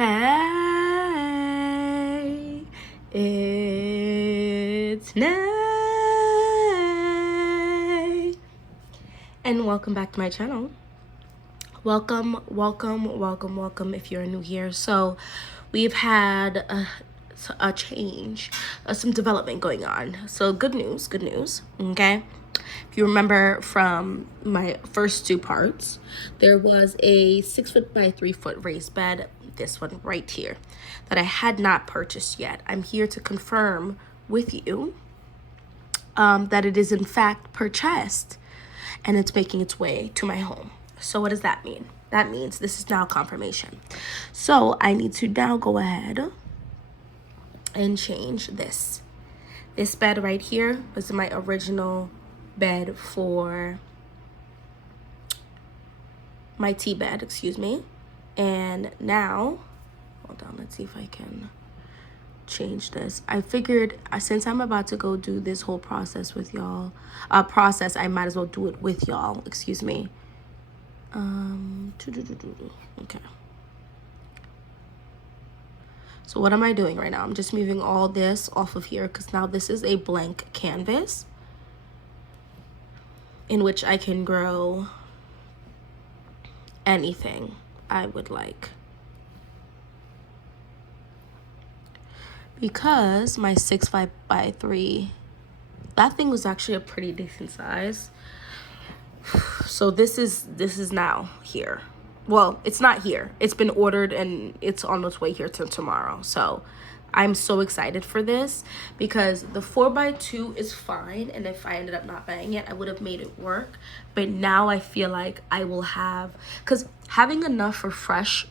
Hey, it's Nay, and welcome back to my channel. Welcome if you're new here. So we've had a change, some development going on. So good news, okay? If you remember from my first two parts, there was a 6 foot by 3 foot raised bed, this one right here, that I had not purchased yet. I'm here to confirm with you that it is in fact purchased and it's making its way to my home. So what does that mean? That means this is now confirmation. So I need to now go ahead and change this. This bed right here was my original bed for my tea bed, excuse me. And now, hold on, let's see if I can change this. I figured since I'm about to go do this whole process with y'all, I might as well do it with y'all, excuse me. Okay. So what am I doing right now? I'm just moving all this off of here because now this is a blank canvas in which I can grow anything I would like. Because my 6'5" by 3, that thing was actually a pretty decent size. So this is now here. Well, it's not here. It's been ordered and it's on its way here till tomorrow. So I'm so excited for this because the 4x2 is fine. And if I ended up not buying it, I would have made it work. But now I feel like I will have, because having enough for fresh,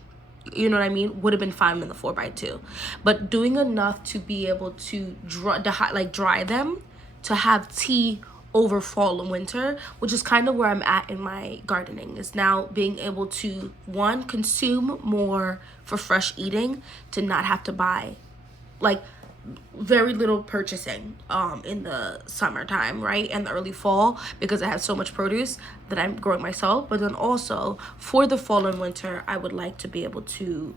you know what I mean, would have been fine in the 4x2. But doing enough to be able to dry them, to have tea over fall and winter, which is kind of where I'm at in my gardening, is now being able to, one, consume more for fresh eating, to not have to buy, like, very little purchasing in the summertime, right, and the early fall, because I have so much produce that I'm growing myself. But then also for the fall and winter, I would like to be able to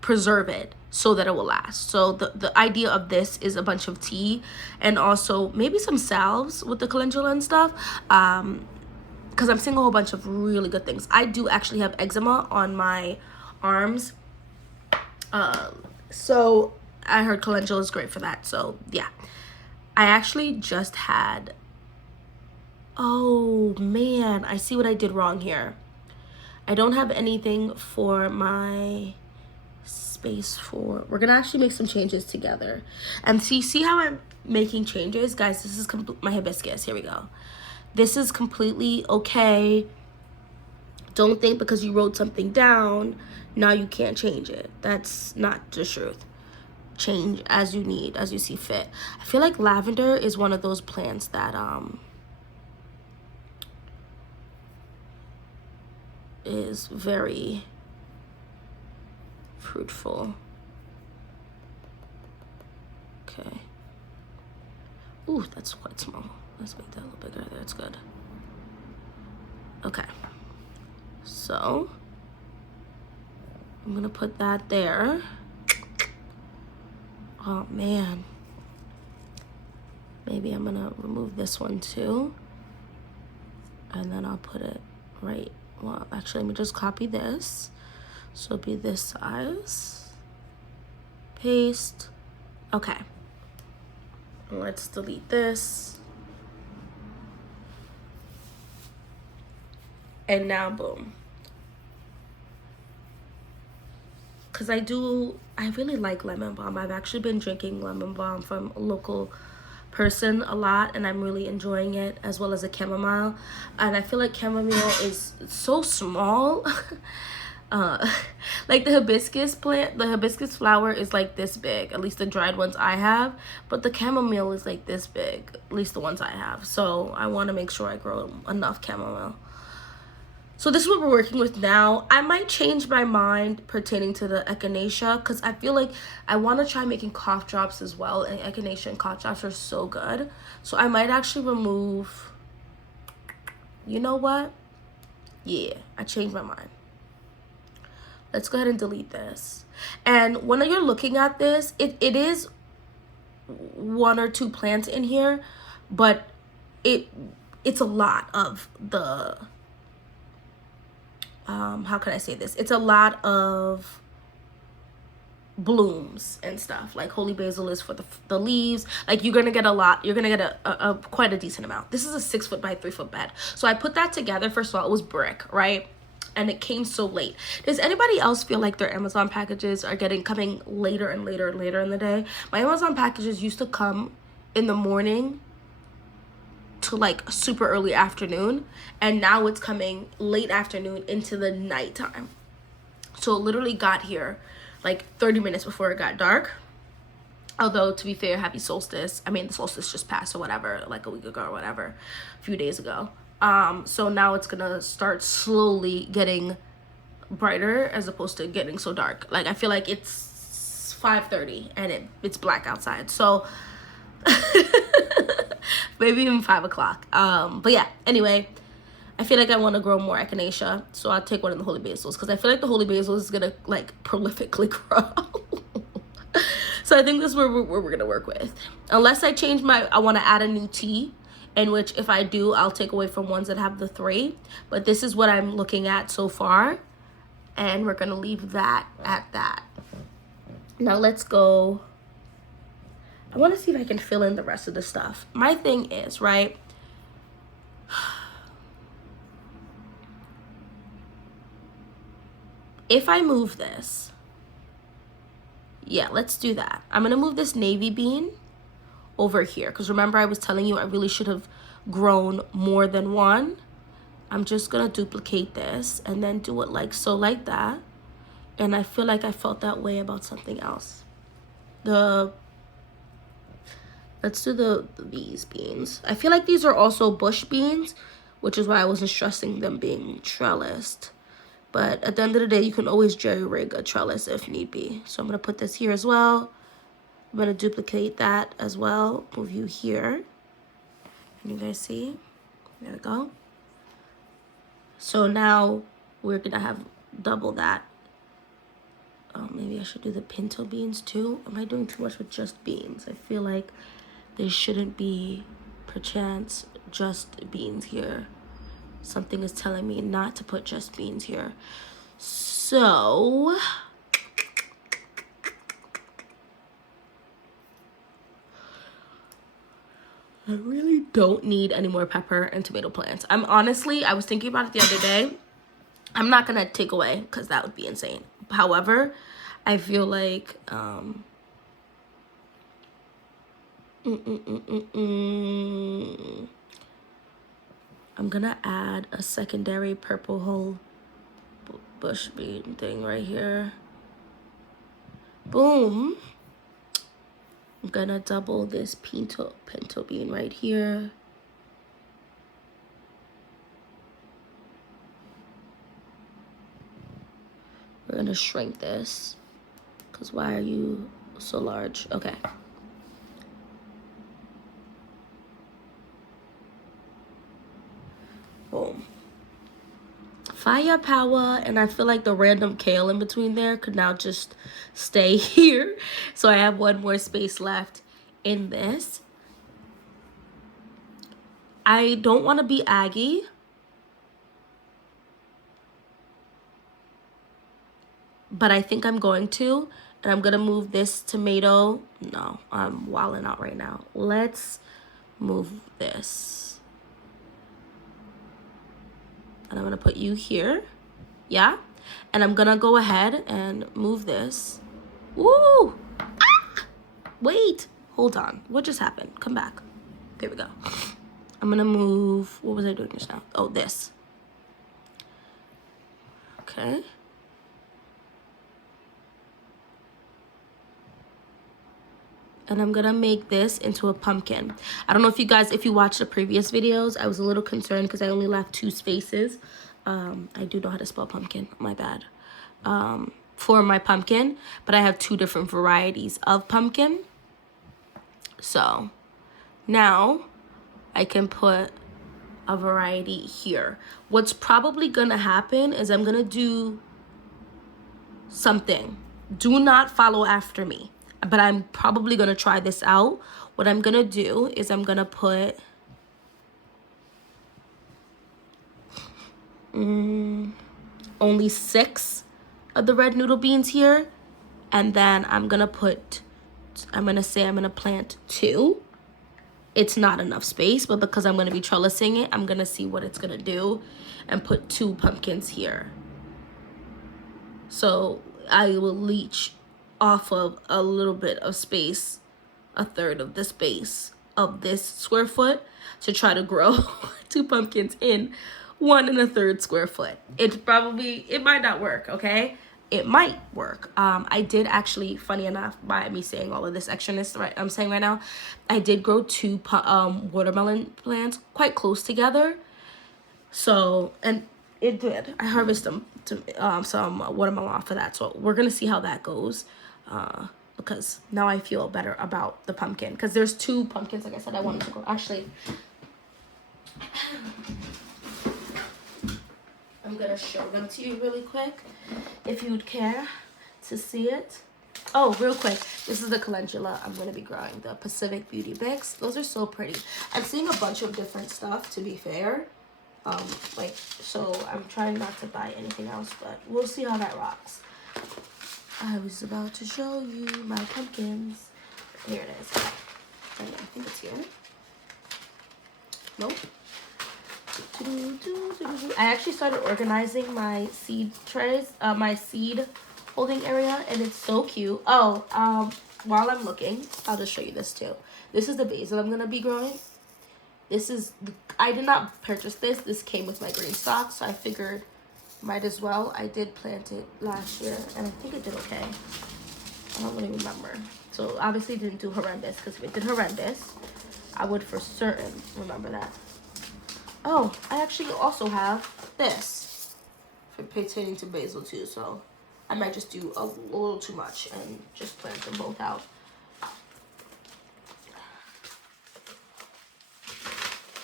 preserve it so that it will last. So the idea of this is a bunch of tea and also maybe some salves with the calendula and stuff, because I'm seeing a whole bunch of really good things. I do actually have eczema on my arms, so I heard calendula is great for that. So yeah, I actually just had, oh man, I see what I did wrong here. I don't have anything for my space for, we're gonna actually make some changes together. And see how I'm making changes, guys? This is my hibiscus. Here we go. This is completely okay. Don't think because you wrote something down now you can't change it. That's not the truth. Change as you need, as you see fit. I feel like lavender is one of those plants that is very fruitful. Okay. Ooh, that's quite small. Let's make that a little bigger. That's good. Okay. So I'm gonna put that there. Oh man. Maybe I'm gonna remove this one too. And then I'll put it right. Well, actually, let me just copy this. So it'll be this size. Paste. Okay. Let's delete this. And now, boom. Because I really like lemon balm. I've actually been drinking lemon balm from a local person a lot, and I'm really enjoying it, as well as a chamomile. And I feel like chamomile is so small. Like the hibiscus plant, the hibiscus flower is like this big, at least the dried ones I have, but the chamomile is like this big, at least the ones I have. So I want to make sure I grow enough chamomile. So this is what we're working with now. I might change my mind pertaining to the echinacea, because I feel like I want to try making cough drops as well, and echinacea and cough drops are so good. So I might actually remove, you know what? Yeah, I changed my mind. let's go ahead and delete this. And when you're looking at this, it is 1 or 2 plants in here, but it's a lot of the how can I say this? It's a lot of blooms and stuff. Like holy basil is for the leaves. Like you're gonna get a lot. You're gonna get a quite a decent amount. This is a 6 foot by 3 foot bed. So I put that together. First of all, it was brick, right? And it came so late. Does anybody else feel like their Amazon packages are coming later and later and later in the day? My Amazon packages used to come in the morning to like super early afternoon, and now it's coming late afternoon into the nighttime. So it literally got here like 30 minutes before it got dark. Although, to be fair, happy solstice. I mean, the solstice just passed or whatever, like a week ago or whatever, a few days ago. So now it's gonna start slowly getting brighter as opposed to getting so dark. Like I feel like it's 5:30 and it's black outside. So maybe even 5 o'clock. But yeah, anyway, I feel like I want to grow more echinacea, so I'll take one of the holy basils because I feel like the holy basil is gonna like prolifically grow. So I think this is where we're gonna work with, unless I change I want to add a new tea, in which if I do, I'll take away from ones that have the 3. But this is what I'm looking at so far, and we're gonna leave that at that. Now let's go. I want to see if I can fill in the rest of the stuff. My thing is, right, if I move this, yeah, let's do that. I'm gonna move this navy bean over here because remember I was telling you I really should have grown more than one. I'm just gonna duplicate this and then do it like so, like that. And I feel like I felt that way about something else. Let's do these beans. I feel like these are also bush beans, which is why I wasn't stressing them being trellised. But at the end of the day, you can always jerry rig a trellis if need be. So I'm gonna put this here as well. I'm gonna duplicate that as well. Move you here. Can you guys see? There we go. So now we're gonna have double that. Maybe I should do the pinto beans too. Am I doing too much with just beans? I feel like there shouldn't be, perchance, just beans here. Something is telling me not to put just beans here. So I really don't need any more pepper and tomato plants. I was thinking about it the other day. I'm not gonna take away because that would be insane. However, I feel like I'm gonna add a secondary purple whole bush bean thing right here. Boom. I'm gonna double this pinto bean right here. We're gonna shrink this because why are you so large? Okay. Boom. Firepower. And I feel like the random kale in between there could now just stay here. So I have one more space left in this. I don't want to be Aggie. But I think I'm going to. And I'm going to move this tomato. No, I'm wilding out right now. Let's move this. And I'm going to put you here. Yeah? And I'm going to go ahead and move this. Woo! Ah! Wait. Hold on. What just happened? Come back. There we go. I'm going to move. What was I doing just now? Oh, this. Okay. And I'm gonna make this into a pumpkin. I don't know if you watched the previous videos, I was a little concerned because I only left 2 spaces. I do know how to spell pumpkin, my bad. For my pumpkin, but I have 2 different varieties of pumpkin. So now I can put a variety here. What's probably gonna happen is I'm gonna do something. Do not follow after me, but I'm probably gonna try this out. What I'm gonna do is I'm gonna put only 6 of the red noodle beans here, and then I'm gonna plant 2. It's not enough space, but because I'm gonna be trellising it, I'm gonna see what it's gonna do and put 2 pumpkins here. So I will leech off of a little bit of space, a third of the space of this square foot, to try to grow 2 pumpkins in 1 1/3 square foot. It might not work, okay? It might work. I did actually, funny enough, by me saying all of this extraness I'm saying right now, I did grow 2 watermelon plants quite close together. So, and it did. I harvested some watermelon off of that. So we're gonna see how that goes. Because now I feel better about the pumpkin. Because there's 2 pumpkins, like I said, I wanted to grow. Actually, I'm gonna show them to you really quick, if you'd care to see it. Oh, real quick, this is the calendula I'm gonna be growing, the Pacific Beauty Mix. Those are so pretty. I'm seeing a bunch of different stuff, to be fair. So I'm trying not to buy anything else, but we'll see how that rocks. I was about to show you my pumpkins. Here it is. I think it's here. Nope. I actually started organizing my seed trays, my seed holding area, and it's so cute. Oh, while I'm looking, I'll just show you this too. This is the basil I'm gonna be growing. I did not purchase this. This came with my green stock, so I figured might as well. I did plant it last year, and I think it did okay. I don't really remember. So obviously it didn't do horrendous, because if it did horrendous, I would for certain remember that. Oh, I actually also have this for pertaining to basil too, so I might just do a little too much and just plant them both out.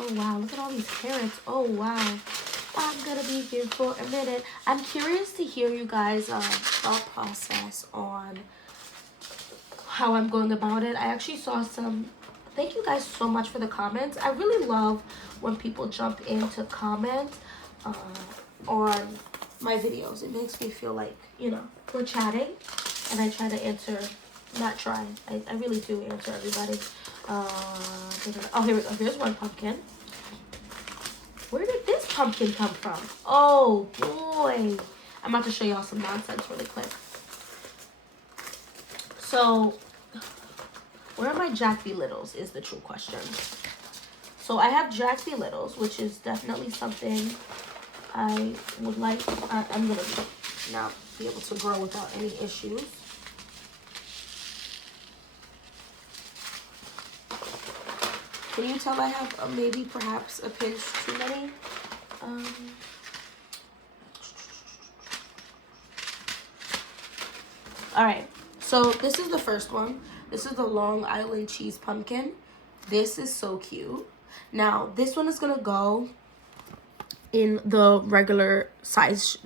Oh wow, look at all these carrots. Oh wow. I'm gonna be here for a minute. I'm curious to hear you guys' thought process on how I'm going about it. I actually saw some. Thank you guys so much for the comments. I really love when people jump in to comment on my videos. It makes me feel like, we're chatting, and I try to answer. Not try. I really do answer everybody. Oh, here we go. Here's one pumpkin. Where did this pumpkin come from? Oh, boy. I'm about to show y'all some nonsense really quick. So, where are my Jack B. Littles is the true question. So, I have Jack B. Littles, which is definitely something I would like. I'm going to now be able to grow without any issues. Can you tell I have maybe perhaps a pinch too many? All right, so this is the first one. This is the Long Island Cheese Pumpkin. This is so cute. Now, this one is gonna go in the regular size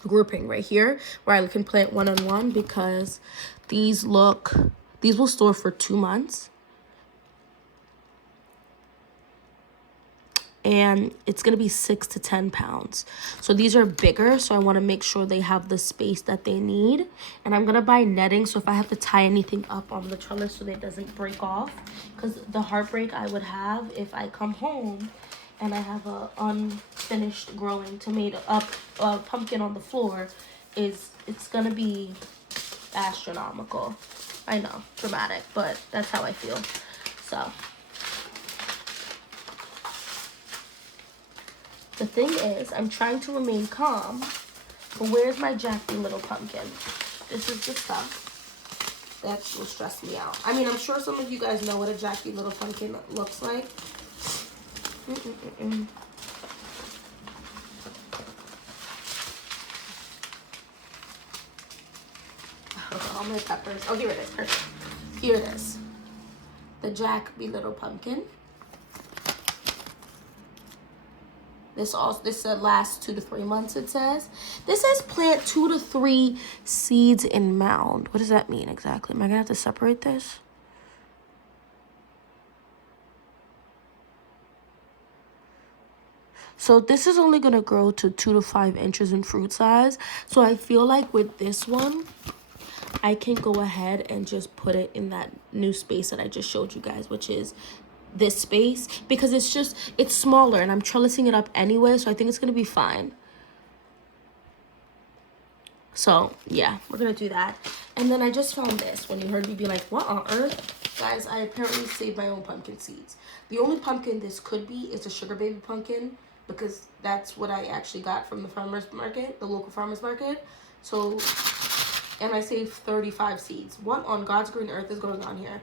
grouping right here, where I can plant 1 on 1, because these will store for 2 months. And it's going to be 6 to 10 pounds. So these are bigger, so I want to make sure they have the space that they need. And I'm going to buy netting, so if I have to tie anything up on the trellis so that it doesn't break off. Because the heartbreak I would have if I come home and I have a unfinished growing pumpkin on the floor is it's going to be astronomical. I know, dramatic, but that's how I feel. So the thing is, I'm trying to remain calm, but where's my Jack B. Little pumpkin? This is the stuff that will stress me out. I mean, I'm sure some of you guys know what a Jack B. Little pumpkin looks like. All my peppers. Oh, here it is. Perfect. Here it is. The Jack B. Little pumpkin. This lasts 2 to 3 months, it says. This says plant 2 to 3 seeds in mound. What does that mean exactly? Am I gonna have to separate this? So this is only gonna grow to 2 to 5 inches in fruit size. So I feel like with this one, I can go ahead and just put it in that new space that I just showed you guys, which is this space, because it's smaller and I'm trellising it up anyway, so I think it's gonna be fine. So yeah, we're gonna do that. And then I just found this. When you heard me be like, what on earth? Guys, I apparently saved my own pumpkin seeds. The only pumpkin this could be is a sugar baby pumpkin, because that's what I actually got from the farmer's market, the local farmer's market. So, and I saved 35 seeds. What on God's green earth is going on here?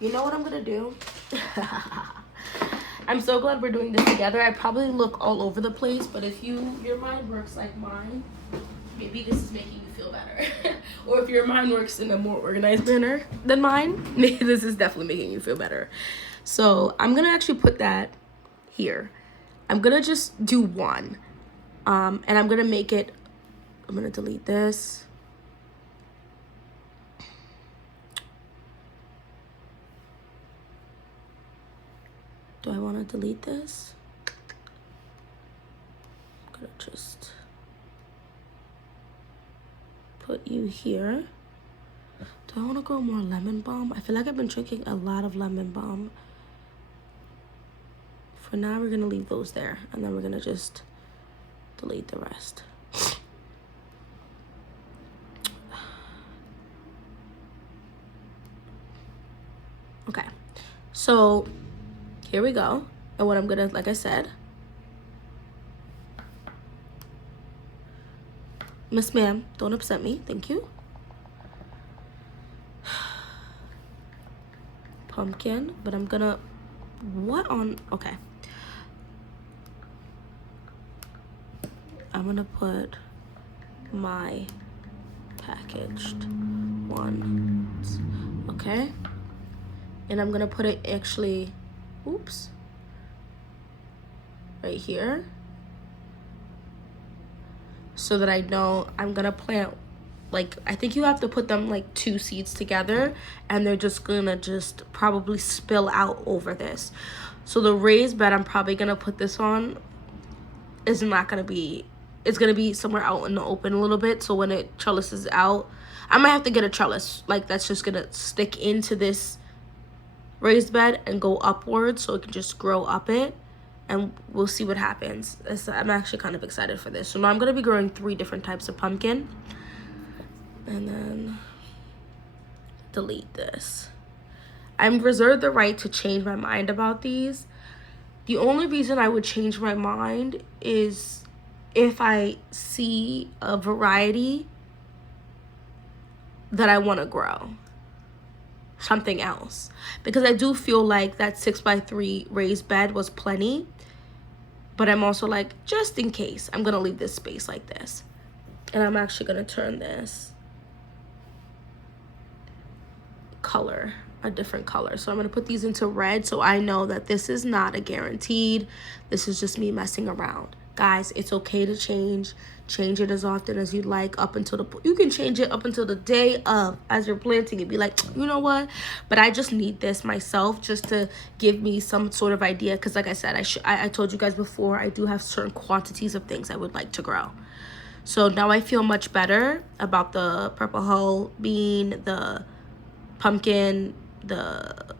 You know what I'm gonna do? I'm so glad we're doing this together. I probably look all over the place, but if your mind works like mine, maybe this is making you feel better. Or if your mind works in a more organized manner than mine, maybe this is definitely making you feel better. So I'm gonna actually put that here. I'm gonna just do one. And I'm gonna delete this. Do I want to delete this? I'm gonna just put you here. Do I want to grow more lemon balm? I feel like I've been drinking a lot of lemon balm. For now, we're gonna leave those there, and then we're gonna just delete the rest. Okay, so here we go. And what I'm gonna, like I said, Miss Ma'am, don't upset me, thank you. Pumpkin, but I'm gonna, okay. I'm gonna put my packaged ones, okay? And I'm gonna put it actually, oops, right here, so that I know I'm gonna plant, like, I think you have to put them like 2 seeds together, and they're just gonna probably spill out over this. So the raised bed I'm probably gonna put this on is not gonna be, it's gonna be somewhere out in the open a little bit, so when it trellises out, I might have to get a trellis, like, that's just gonna stick into this raised bed and go upwards, so it can just grow up it, and we'll see what happens. I'm actually kind of excited for this. So now I'm gonna be growing 3 different types of pumpkin, and then delete this. I'm reserved the right to change my mind about these. The only reason I would change my mind is if I see a variety that I want to grow something else, because I do feel like that 6x3 raised bed was plenty, but I'm also like, just in case, I'm gonna leave this space like this. And I'm actually gonna turn this color a different color. So I'm gonna put these into red, so I know that this is not a guaranteed, this is just me messing around. Guys, it's okay to change it as often as you like, up until you can change it up until the day of, as you're planting it, be like, you know what, but I just need this myself just to give me some sort of idea, because like I said, I told you guys before, I do have certain quantities of things I would like to grow. So now I feel much better about the purple hull bean, the pumpkin, the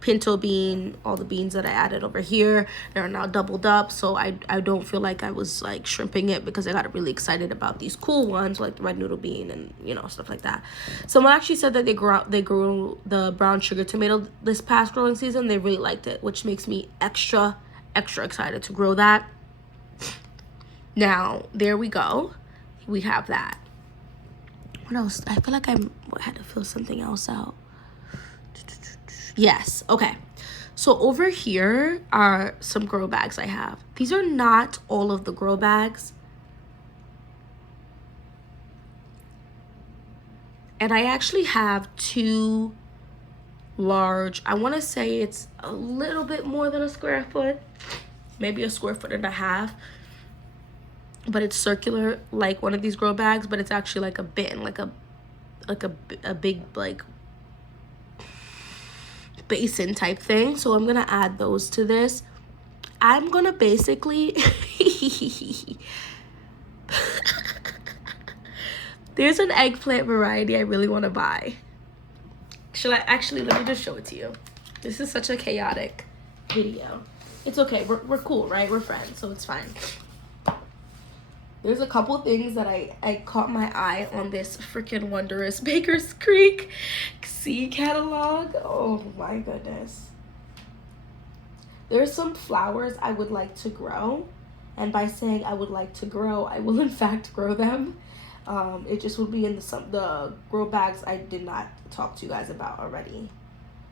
pinto bean, all the beans that I added over here. They're now doubled up, so I don't feel like I was like shrimping it, because I got really excited about these cool ones like the red noodle bean and, you know, stuff like that. Someone actually said that they grew the brown sugar tomato this past growing season. They really liked it, which makes me extra excited to grow that. Now there we go, we have that. What else? I feel like I had to fill something else out. Yes, okay. So over here are some grow bags I have. These are not all of the grow bags. And I actually have 2 large. I want to say it's a little bit more than a square foot, maybe a square foot and a half, but it's circular like one of these grow bags, but it's actually like a bin, like a big like basin type thing. So I'm gonna add those to this. I'm gonna basically there's an eggplant variety I really want to buy. Should I actually, let me just show it to you. This is such a chaotic video. It's okay, we're cool, right? We're friends, so it's fine. There's a couple things that I caught my eye on this freaking wondrous Baker's Creek seed catalog. Oh my goodness. There's some flowers I would like to grow, and by saying I would like to grow, I will in fact grow them. It just would be in the grow bags I did not talk to you guys about already.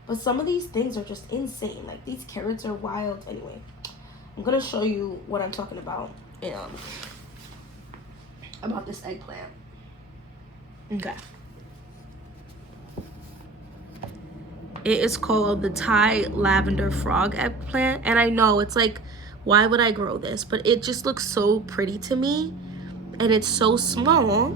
But some of these things are just insane. Like these carrots are wild. Anyway, I'm gonna show you what I'm talking about this eggplant. Okay. It is called the Thai lavender frog eggplant, and I know it's like, why would I grow this? But it just looks so pretty to me, and it's so small.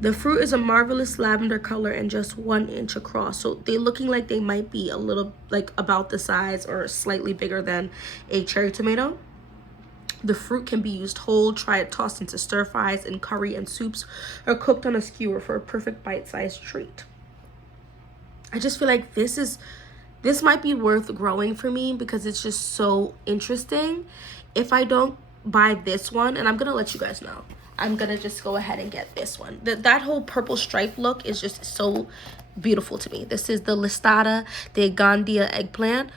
The fruit is a marvelous lavender color and just 1 inch across. So they're looking like they might be a little, like about the size or slightly bigger than a cherry tomato. The fruit can be used whole, tossed into stir fries and curry and soups, or cooked on a skewer for a perfect bite-sized treat. I just feel like this might be worth growing for me because it's just so interesting. If I don't buy this one, and I'm gonna let you guys know, I'm gonna just go ahead and get this one. That whole purple stripe look is just so beautiful to me. This is the Listada de Gandia eggplant.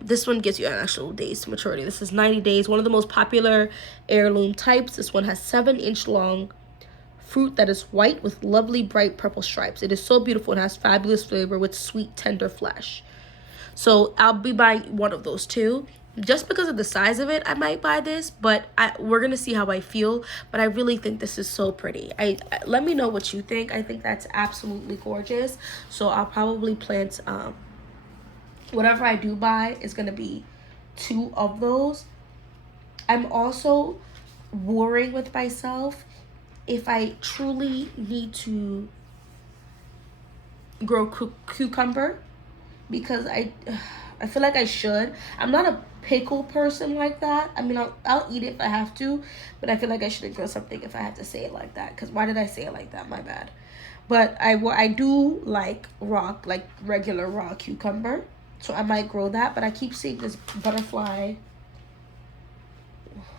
This one gives you an actual days to maturity. This is 90 days, one of the most popular heirloom types. This one has 7-inch long fruit that is white with lovely bright purple stripes. It is so beautiful and has fabulous flavor with sweet tender flesh. So I'll be buying one of those too. Just because of the size of it, I might buy this, but we're gonna see how I feel. But I really think this is so pretty. Let me know what you think. I think that's absolutely gorgeous. So I'll probably plant whatever I do buy is gonna be 2 of those. I'm also warring with myself if I truly need to grow cucumber, because I feel like I should. I'm not a pickle person like that. I mean, I'll eat it if I have to, but I feel like I shouldn't grow something if I have to say it like that, because why did I say it like that? My bad. But I do like regular raw cucumber, so I might grow that. But I keep seeing this butterfly.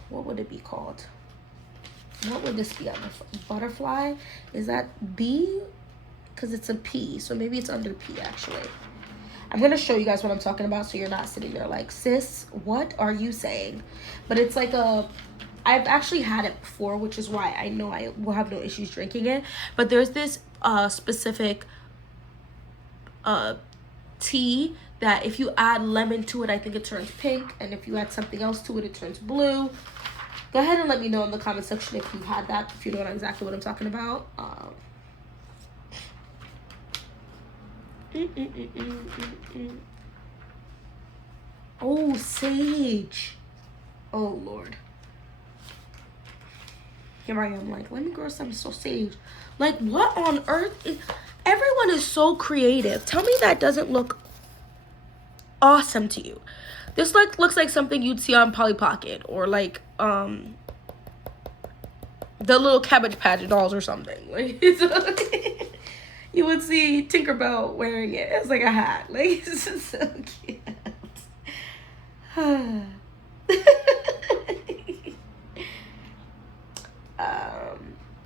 What would it be called? What would this be on the butterfly? Is that B? Because it's a P, so maybe it's under P actually. I'm going to show you guys what I'm talking about so you're not sitting there like, sis, what are you saying? But it's like I've actually had it before, which is why I know I will have no issues drinking it. But there's this specific tea that if you add lemon to it, I think it turns pink. And if you add something else to it, it turns blue. Go ahead and let me know in the comment section if you've had that, if you know exactly what I'm talking about. Oh, sage. Oh, Lord. Here I am like, let me grow some sage. Like, what on earth? Everyone is so creative. Tell me that doesn't look awesome to you. This looks like something you'd see on Polly Pocket or like the little Cabbage Patch dolls or something. Like you would see Tinkerbell wearing it. It's like a hat. Like, it's just so cute.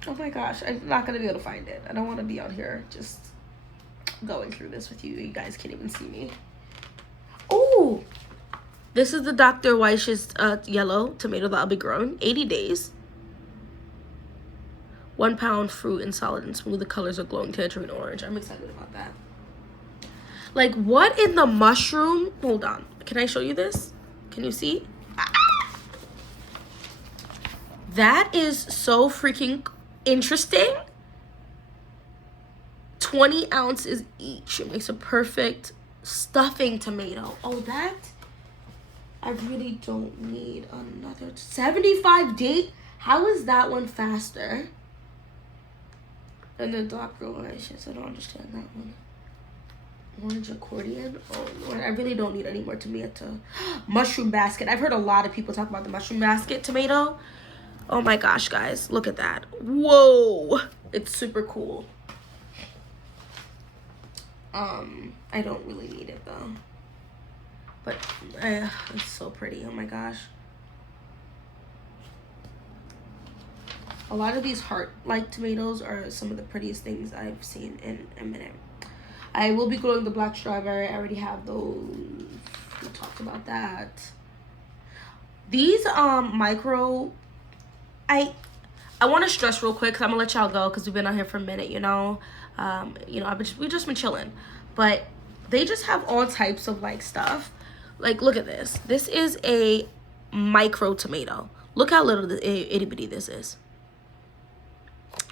Oh my gosh, I'm not gonna be able to find it. I don't want to be out here just going through this with you. You guys can't even see me. Oh, this is the Dr. Weish's yellow tomato that I'll be growing. 80 days. 1 pound fruit and solid and smooth. The colors are glowing tangerine orange. I'm excited about that. Like, what in the mushroom? Hold on. Can I show you this? Can you see? That is so freaking interesting. 20 ounces each. It makes a perfect stuffing tomato. Oh, that I really don't need another 75 date. How is that one faster than the Dr. Oasis? I don't understand that one. Orange accordion. Oh Lord, I really don't need any more tomato. Mushroom basket. I've heard a lot of people talk about the mushroom basket tomato. Oh my gosh, guys, look at that. Whoa, it's super cool. I don't really need it though, but it's so pretty. Oh my gosh. A lot of these heart-like tomatoes are some of the prettiest things I've seen in a minute. I will be growing the black strawberry. I already have those. We talked about that. These micro, I want to stress real quick because I'm gonna let y'all go because we've been out here for a minute. You know, we've just been chilling, but they just have all types of like stuff. Like, look at this. This is a micro tomato. Look how little itty bitty this is.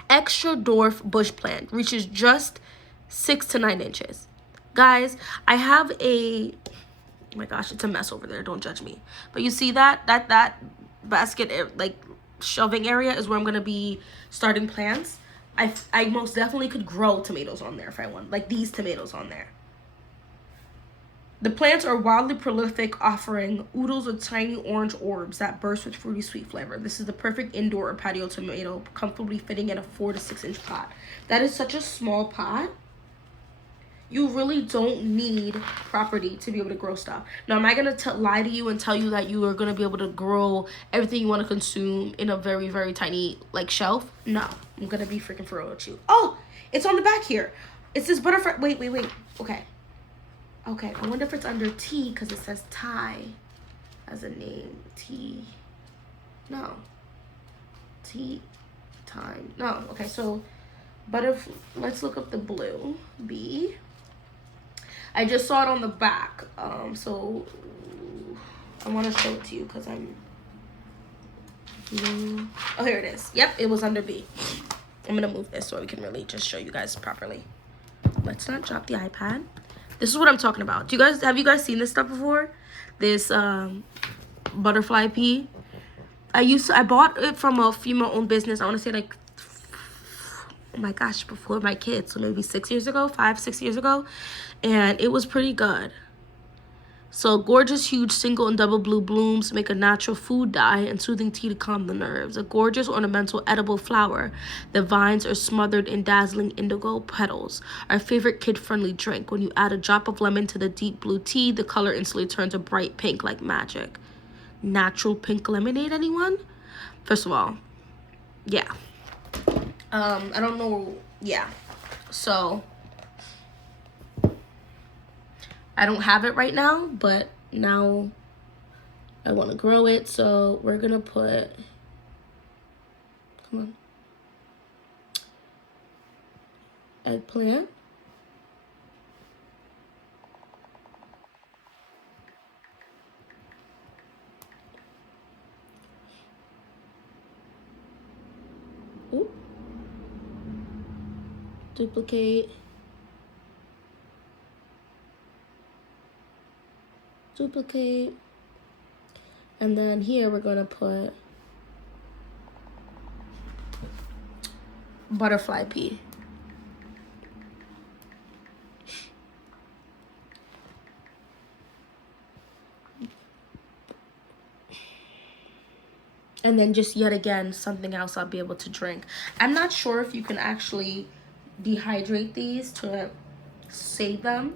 Extra dwarf bush plant, reaches just 6 to 9 inches. Guys, I have oh my gosh, it's a mess over there, don't judge me, but you see that basket, like shelving area, is where I'm gonna be starting plants. I most definitely could grow tomatoes on there if I want, like these tomatoes on there. The plants are wildly prolific, offering oodles of tiny orange orbs that burst with fruity sweet flavor. This is the perfect indoor or patio tomato, comfortably fitting in a 4 to 6 inch pot. That is such a small pot. You really don't need property to be able to grow stuff. Now, am I going to lie to you and tell you that you are going to be able to grow everything you want to consume in a very, very tiny, like, shelf? No. I'm going to be freaking for real with you. Oh, it's on the back here. It's this butterfly. Wait. Okay, I wonder if it's under T because it says Thai as a name. T. No. T. Time. No. Okay, so let's look up the blue. B. I just saw it on the back. So I want to show it to you because I'm. Oh, here it is. Yep, it was under B. I'm gonna move this so we can really just show you guys properly. Let's not drop the iPad. This is what I'm talking about. Have you guys seen this stuff before? This butterfly pea. I bought it from a female-owned business. I want to say like, oh my gosh, before my kids, so maybe 6 years ago, 5-6 years ago, and it was pretty good. So gorgeous, huge single and double blue blooms make a natural food dye and soothing tea to calm the nerves. A gorgeous ornamental edible flower. The vines are smothered in dazzling indigo petals. Our favorite kid-friendly drink. When you add a drop of lemon to the deep blue tea, the color instantly turns a bright pink like magic. Natural pink lemonade, anyone? First of all, yeah. I don't know. Yeah. So I don't have it right now, but now I want to grow it. So we're going to put, come on, eggplant. Ooh. Duplicate. And then here we're going to put butterfly pea. And then just yet again, something else I'll be able to drink. I'm not sure if you can actually dehydrate these to save them.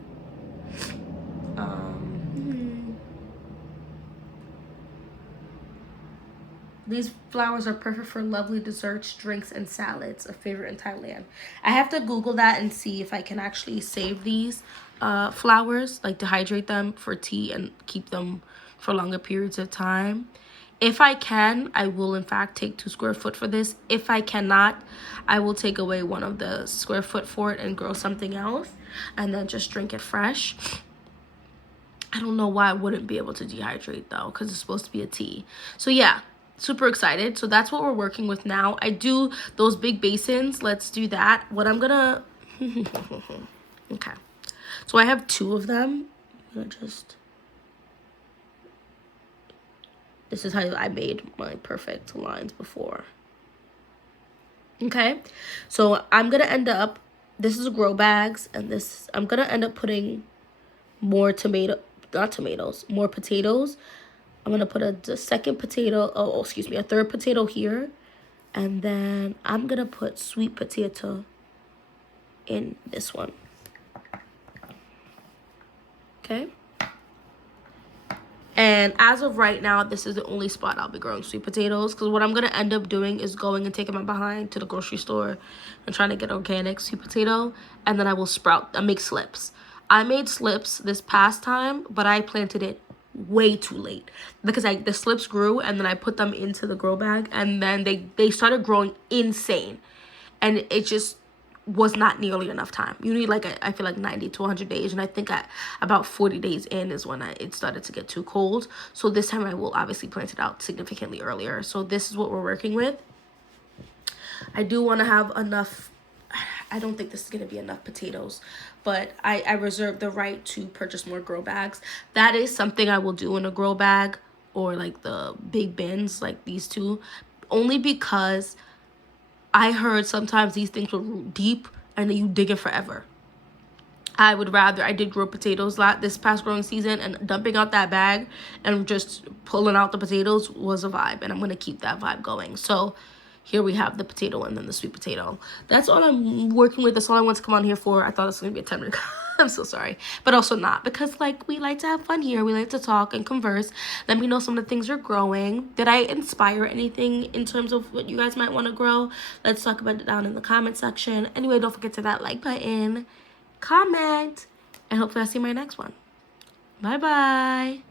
These flowers are perfect for lovely desserts, drinks, and salads, a favorite in Thailand. I have to Google that and see if I can actually save these flowers, like dehydrate them for tea and keep them for longer periods of time. If I can, I will in fact take 2 square foot for this. If I cannot, I will take away one of the square foot for it and grow something else and then just drink it fresh. I don't know why I wouldn't be able to dehydrate though, because it's supposed to be a tea. So yeah, super excited. So that's what we're working with now. I do those big basins. Let's do that. What I'm gonna, Okay. So I have 2 of them. I'm gonna this is how I made my perfect lines before. Okay. So I'm gonna end up, this is grow bags, and this, I'm gonna end up putting more more potatoes. I'm gonna put a second potato, excuse me, a third potato here. And then I'm gonna put sweet potato in this one. Okay. And as of right now, this is the only spot I'll be growing sweet potatoes, because what I'm going to end up doing is going and taking my behind to the grocery store and trying to get organic sweet potato, and then I will make slips. I made slips this past time, but I planted it way too late because the slips grew, and then I put them into the grow bag, and then they started growing insane, and it just was not nearly enough time. You need I feel like 90 to 100 days, and I think at about 40 days in is when it started to get too cold. So this time I will obviously plant it out significantly earlier. So this is what we're working with. I do want to have enough. I don't think this is going to be enough potatoes, but I reserve the right to purchase more grow bags. That is something I will do in a grow bag, or like the big bins like these 2, only because I heard sometimes these things will root deep and then you dig it forever. I did grow potatoes this past growing season, and dumping out that bag and just pulling out the potatoes was a vibe, and I'm going to keep that vibe going. So here we have the potato and then the sweet potato. That's all I'm working with. That's all I want to come on here for. I thought this was going to be a 10-minute I'm so sorry, but also not, because we like to have fun here. We like to talk and converse. Let me know some of the things you're growing. Did I inspire anything in terms of what you guys might want to grow? Let's talk about it down in the comment section. Anyway, don't forget to that like button, comment, and hopefully I'll see you in my next one. Bye bye.